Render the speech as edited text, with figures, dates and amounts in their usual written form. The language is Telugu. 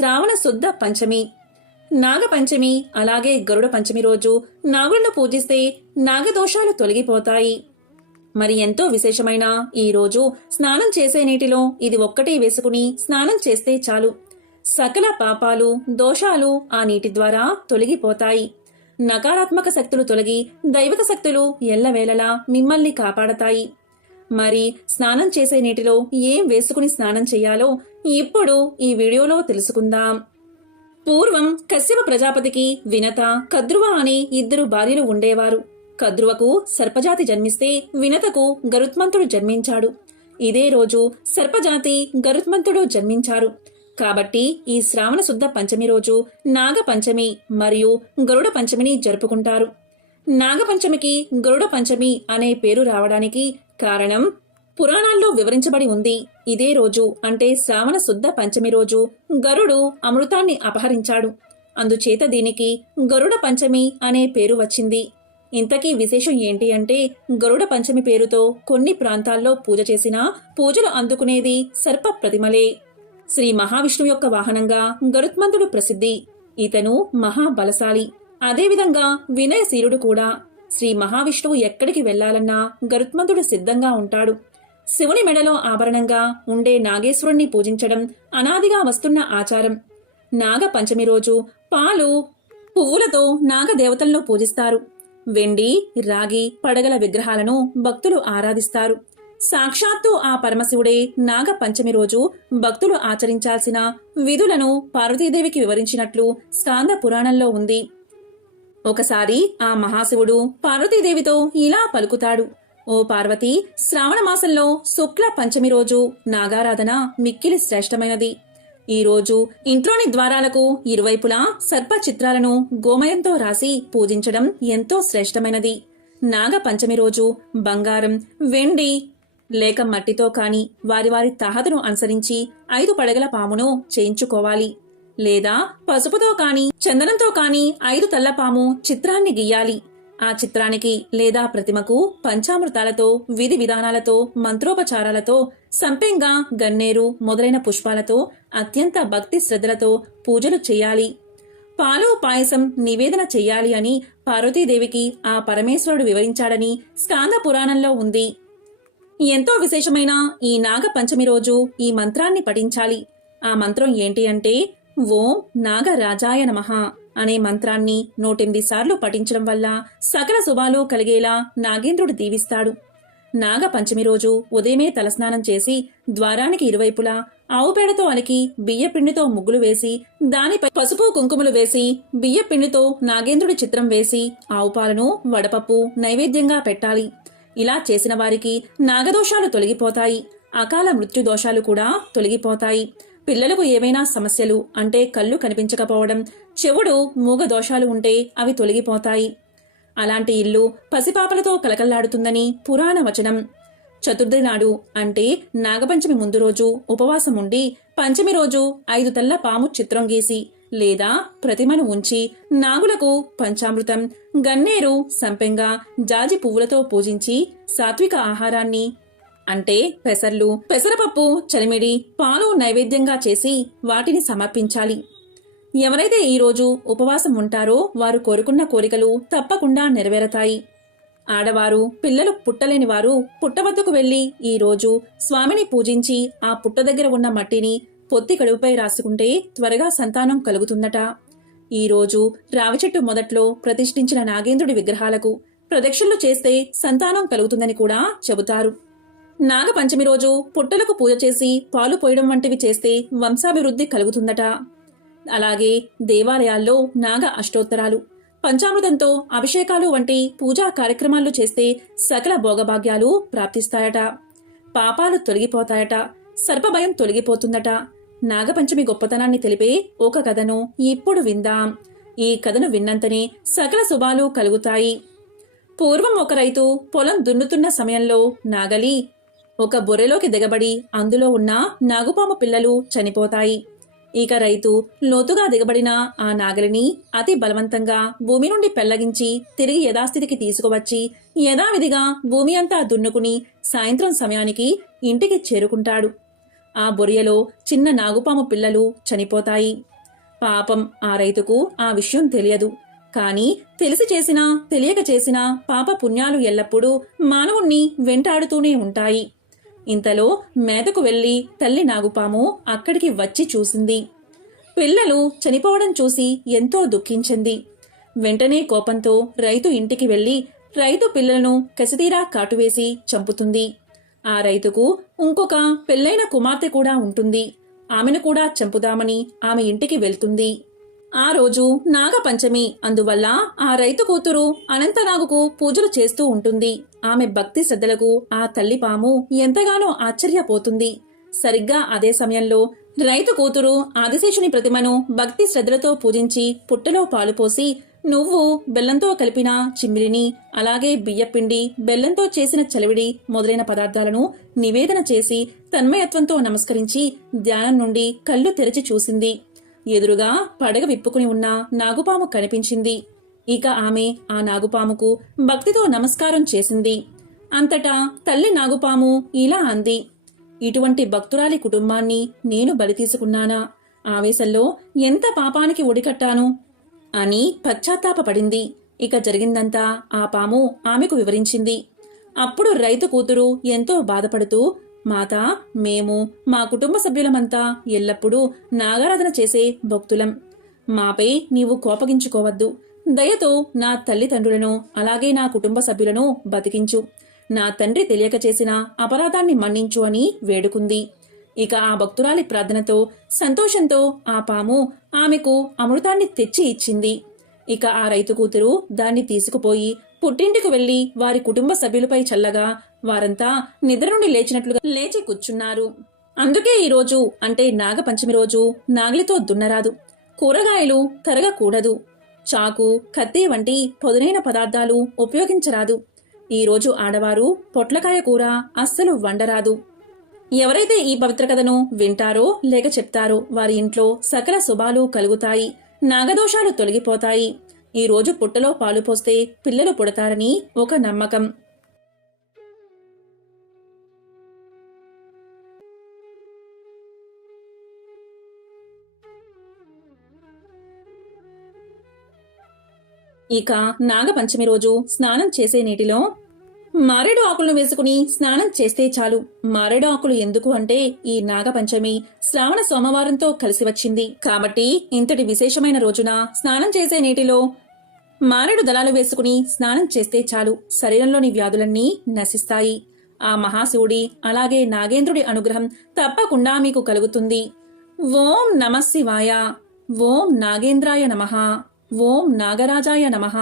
శ్రావణ శుద్ధ పంచమి. నాగపంచమి అలాగే గరుడ పంచమి రోజు నాగులను పూజిస్తే నాగదోషాలు తొలగిపోతాయి. మరి ఎంతో విశేషమైన ఈ రోజు స్నానం చేసే నీటిలో ఇది ఒక్కటే వేసుకుని స్నానం చేస్తే చాలు, సకల పాపాలు దోషాలు ఆ నీటి ద్వారా తొలగిపోతాయి. నకారాత్మక శక్తులు తొలగి దైవిక శక్తులు ఎల్లవేళలా మిమ్మల్ని కాపాడతాయి. మరి స్నానం చేసే నీటిలో ఏం వేసుకుని స్నానం చెయ్యాలో ఇప్పుడు ఈ వీడియోలో తెలుసుకుందాం. పూర్వం కశ్యప ప్రజాపతికి వినత, కద్రువ అనే ఇద్దరు భార్యలు ఉండేవారు. కద్రువకు సర్పజాతి జన్మిస్తే వినతకు గరుత్మంతుడు జన్మించాడు. ఇదే రోజు సర్పజాతి గరుత్మంతుడు జన్మించారు. కాబట్టి ఈ శ్రావణ శుద్ధ పంచమి రోజు నాగపంచమి మరియు గరుడ పంచమిని జరుపుకుంటారు. నాగపంచమికి గరుడ పంచమి అనే పేరు రావడానికి కారణం పురాణాల్లో వివరించబడి ఉంది. ఇదే రోజు అంటే శ్రావణ శుద్ధ పంచమి రోజు గరుడు అమృతాన్ని అపహరించాడు. అందుచేత దీనికి గరుడ పంచమి అనే పేరు వచ్చింది. ఇంతకీ విశేషం ఏంటి అంటే గరుడ పంచమి పేరుతో కొన్ని ప్రాంతాల్లో పూజ చేసినా పూజలు అందుకునేది సర్ప ప్రతిమలే. శ్రీ మహావిష్ణువు యొక్క వాహనంగా గరుత్మంతుడు ప్రసిద్ధి. ఇతను మహాబలశాలి. అదేవిధంగా వినయశీలుడు కూడా. శ్రీ మహావిష్ణువు ఎక్కడికి వెళ్లాలన్నా గరుత్మంతుడు సిద్ధంగా ఉంటాడు. శివుని మెడలో ఆభరణంగా ఉండే నాగేశ్వరుణ్ణి పూజించడం అనాదిగా వస్తున్న ఆచారం. నాగ పంచమి రోజు పాలు, పువ్వులతో నాగదేవతలను పూజిస్తారు. వెండి, రాగి, పడగల విగ్రహాలను భక్తులు ఆరాధిస్తారు. సాక్షాత్తు ఆ పరమశివుడే నాగ పంచమి రోజు భక్తులు ఆచరించాల్సిన విధులను పార్వతీదేవికి వివరించినట్లు స్కాంద పురాణంలో ఉంది. ఒకసారి ఆ మహాశివుడు పార్వతీదేవితో ఇలా పలుకుతాడు: ఓ పార్వతి, శ్రావణ మాసంలో శుక్ల పంచమి రోజు నాగారాధన మిక్కిలి శ్రేష్టమైనది. ఈ రోజు ఇంట్లోని ద్వారాలకు ఇరువైపులా సర్ప చిత్రాలను గోమయంతో రాసి పూజించడం ఎంతో శ్రేష్టమైనది. నాగ పంచమి రోజు బంగారం, వెండి లేక మట్టితో కాని వారి వారి తాహతను అనుసరించి 5 పడగల పామును చేయించుకోవాలి. లేదా పసుపుతో కాని చందనంతో కాని 5 తల్లపాము చిత్రాన్ని గీయాలి. ఆ చిత్రానికి లేదా ప్రతిమకు పంచామృతాలతో, విధి విధానాలతో, మంత్రోపచారాలతో, సంపెంగా, గన్నేరు మొదలైన పుష్పాలతో అత్యంత భక్తి శ్రద్ధలతో పూజలు చెయ్యాలి. పాలు, పాయసం నివేదన చెయ్యాలి అని పార్వతీదేవికి ఆ పరమేశ్వరుడు వివరించాడని స్కాంద పురాణంలో ఉంది. ఎంతో విశేషమైన ఈ నాగ పంచమి రోజు ఈ మంత్రాన్ని పఠించాలి. ఆ మంత్రం ఏంటి అంటే ఓం నాగరాజాయ నమః అనే మంత్రాన్ని 108 సార్లు పఠించడం వల్ల సకల శుభాలు కలిగేలా నాగేంద్రుడు దీవిస్తాడు. నాగ పంచమి రోజు ఉదయమే తలస్నానం చేసి ద్వారానికి ఇరువైపులా ఆవుపేడతో అలికి బియ్యపిండితో ముగ్గులు వేసి దానిపై పసుపు కుంకుమలు వేసి బియ్యపిండితో నాగేంద్రుడి చిత్రం వేసి ఆవుపాలను, వడపప్పు నైవేద్యంగా పెట్టాలి. ఇలా చేసిన వారికి నాగదోషాలు తొలగిపోతాయి. అకాల మృత్యు దోషాలు కూడా తొలగిపోతాయి. పిల్లలకు ఏవైనా సమస్యలు అంటే కళ్ళు కనిపించకపోవడం, చెవుడు, మూగ దోషాలు ఉంటే అవి తొలగిపోతాయి. అలాంటి ఇల్లు పసిపాపలతో కలకల్లాడుతుందని పురాణ వచనం. చతుర్థి నాడు అంటే నాగపంచమి ముందు రోజు ఉపవాసం ఉండి పంచమి రోజు 5 తల్ల పాము చిత్రం గీసి లేదా ప్రతిమను ఉంచి నాగులకు పంచామృతం, గన్నేరు, సంపెంగా, జాజి పువ్వులతో పూజించి సాత్విక ఆహారాన్ని అంటే పెసర్లు, పెసరపప్పు, చలిమిడి, పాలు నైవేద్యంగా చేసి వాటిని సమర్పించాలి. ఎవరైతే ఈ రోజు ఉపవాసం ఉంటారో వారు కోరుకున్న కోరికలు తప్పకుండా నెరవేరతాయి. ఆడవారు, పిల్లలు పుట్టలేని వారు పుట్ట వద్దకు వెళ్లి ఈ రోజు స్వామిని పూజించి ఆ పుట్ట దగ్గర ఉన్న మట్టిని పొత్తి కడుపుపై రాసుకుంటే త్వరగా సంతానం కలుగుతుందట. ఈ రోజు రావి చెట్టు మొదట్లో ప్రతిష్ఠించిన నాగేంద్రుడి విగ్రహాలకు ప్రదక్షిణలు చేస్తే సంతానం కలుగుతుందని కూడా చెబుతారు. నాగపంచమి రోజు పుట్టలకు పూజ చేసి పాలు పోయడం వంటివి చేస్తే వంశాభివృద్ధి కలుగుతుందట. అలాగే దేవాలయాల్లో నాగ అష్టోత్తరాలు, పంచామృతంతో అభిషేకాలు వంటి పూజా కార్యక్రమాలు చేస్తే సకల భోగభాగ్యాలు ప్రాప్తిస్తాయట. పాపాలు తొలగిపోతాయట. సర్పభయం తొలగిపోతుందట. నాగపంచమి గొప్పతనాన్ని తెలిపే ఒక కథను ఇప్పుడు విందాం. ఈ కథను విన్నంతనే సకల శుభాలు కలుగుతాయి. పూర్వం ఒక రైతు పొలం దున్నుతున్న సమయంలో నాగలి ఒక బొర్రెలోకి దిగబడి అందులో ఉన్న నాగుపాము పిల్లలు చనిపోతాయి. ఇక రైతు లోతుగా దిగబడిన ఆ నాగలిని అతి బలవంతంగా భూమి నుండి పెళ్లగించి తిరిగి యథాస్థితికి తీసుకువచ్చి యథావిధిగా భూమి అంతా దున్నుకుని సాయంత్రం సమయానికి ఇంటికి చేరుకుంటాడు. ఆ బొరియలో చిన్న నాగుపాము పిల్లలు చనిపోతాయి. పాపం ఆ రైతుకు ఆ విషయం తెలియదు. కాని తెలిసి చేసినా తెలియక చేసినా పాప పుణ్యాలు ఎల్లప్పుడూ మానవుణ్ణి వెంటాడుతూనే ఉంటాయి. ఇంతలో మేతకు వెళ్లి తల్లి నాగుపాము అక్కడికి వచ్చి చూసింది. పిల్లలు చనిపోవడం చూసి ఎంతో దుఃఖించింది. వెంటనే కోపంతో రైతు ఇంటికి వెళ్లి రైతు పిల్లలను కసితీరా కాటువేసి చంపుతుంది. ఆ రైతుకు ఇంకొక పెళ్లైన కుమార్తె కూడా ఉంటుంది. ఆమెను కూడా చంపుదామని ఆమె ఇంటికి వెళ్తుంది. ఆ రోజు నాగపంచమి, అందువల్ల ఆ రైతు కూతురు అనంతనాగుకు పూజలు చేస్తూ ఉంటుంది. ఆమె భక్తి శ్రద్ధలకు ఆ తల్లి పాము ఎంతగానో ఆశ్చర్యపోతుంది. సరిగ్గా అదే సమయంలో రైతు కూతురు ఆదిశేషుని ప్రతిమను భక్తి శ్రద్ధలతో పూజించి పుట్టలో పాలు పోసి నువ్వు బెల్లంతో కలిపిన చిమ్మిలిని, అలాగే బియ్యపిండి, బెల్లంతో చేసిన చలివిడి మొదలైన పదార్థాలను నివేదన చేసి తన్మయత్వంతో నమస్కరించి ధ్యానం నుండి కళ్ళు తెరిచి చూసింది. ఎదురుగా పడగ విప్పుకుని ఉన్న నాగుపాము కనిపించింది. ఇక ఆమె ఆ నాగుపాముకు భక్తితో నమస్కారం చేసింది. అంతటా తల్లి నాగుపాము ఇలా అంది, ఇటువంటి భక్తురాలి కుటుంబాన్ని నేను బలి తీసుకున్నానా? ఆవేశంలో ఎంత పాపానికి ఒడికట్టాను అని పశ్చాత్తాపపడింది. ఇక జరిగిందంతా ఆ పాము ఆమెకు వివరించింది. అప్పుడు రైతు కూతురు ఎంతో బాధపడుతూ, మాతా, మేము మా కుటుంబ సభ్యులమంతా ఎల్లప్పుడూ నాగారాధన చేసే భక్తులం. మాపై నీవు కోపగించుకోవద్దు. దయతో నా తల్లిదండ్రులను అలాగే నా కుటుంబ సభ్యులను బతికించు. నా తండ్రి తెలియక చేసిన అపరాధాన్ని మన్నించు అని వేడుకుంది. ఇక ఆ భక్తురాలి ప్రార్థనతో సంతోషంతో ఆ పాము ఆమెకు అమృతాన్ని తెచ్చి ఇచ్చింది. ఇక ఆ రైతు కూతురు దాన్ని తీసుకుపోయి పుట్టింటికి వెళ్లి వారి కుటుంబ సభ్యులపై చల్లగా వారంతా నిద్ర నుండి లేచినట్లుగా లేచి కూర్చున్నారు. అందుకే ఈ రోజు అంటే నాగపంచమి రోజు నాగలితో దున్నరాదు, కూరగాయలు తరగకూడదు, చాకు, కత్తి వంటి పొదునైన పదార్థాలు ఉపయోగించరాదు. ఈ రోజు ఆడవారు పొట్లకాయ కూర అస్సలు వండరాదు. ఎవరైతే ఈ పవిత్ర కథను వింటారో లేక చెప్తారో వారి ఇంట్లో సకల శుభాలు కలుగుతాయి, నాగదోషాలు తొలగిపోతాయి. ఈ రోజు పుట్టలో పాలు పోస్తే పిల్లలు పుడతారని ఒక నమ్మకం. ఇక నాగపంచమి రోజు స్నానం చేసే నీటిలో మారేడు ఆకులను వేసుకుని స్నానం చేస్తే చాలు. మారేడు ఆకులు ఎందుకు అంటే ఈ నాగపంచమి శ్రావణ సోమవారంతో కలిసి వచ్చింది కాబట్టి ఇంతటి విశేషమైన రోజున స్నానం చేసే నీటిలో మారేడు దళాలు వేసుకుని స్నానం చేస్తే చాలు, శరీరంలోని వ్యాధులన్నీ నశిస్తాయి. ఆ మహాశివుడి అలాగే నాగేంద్రుడి అనుగ్రహం తప్పకుండా మీకు కలుగుతుంది. ఓం నమః శివాయ. ఓం నాగేంద్రాయ నమః. ఓం నాగరాజాయ నమః.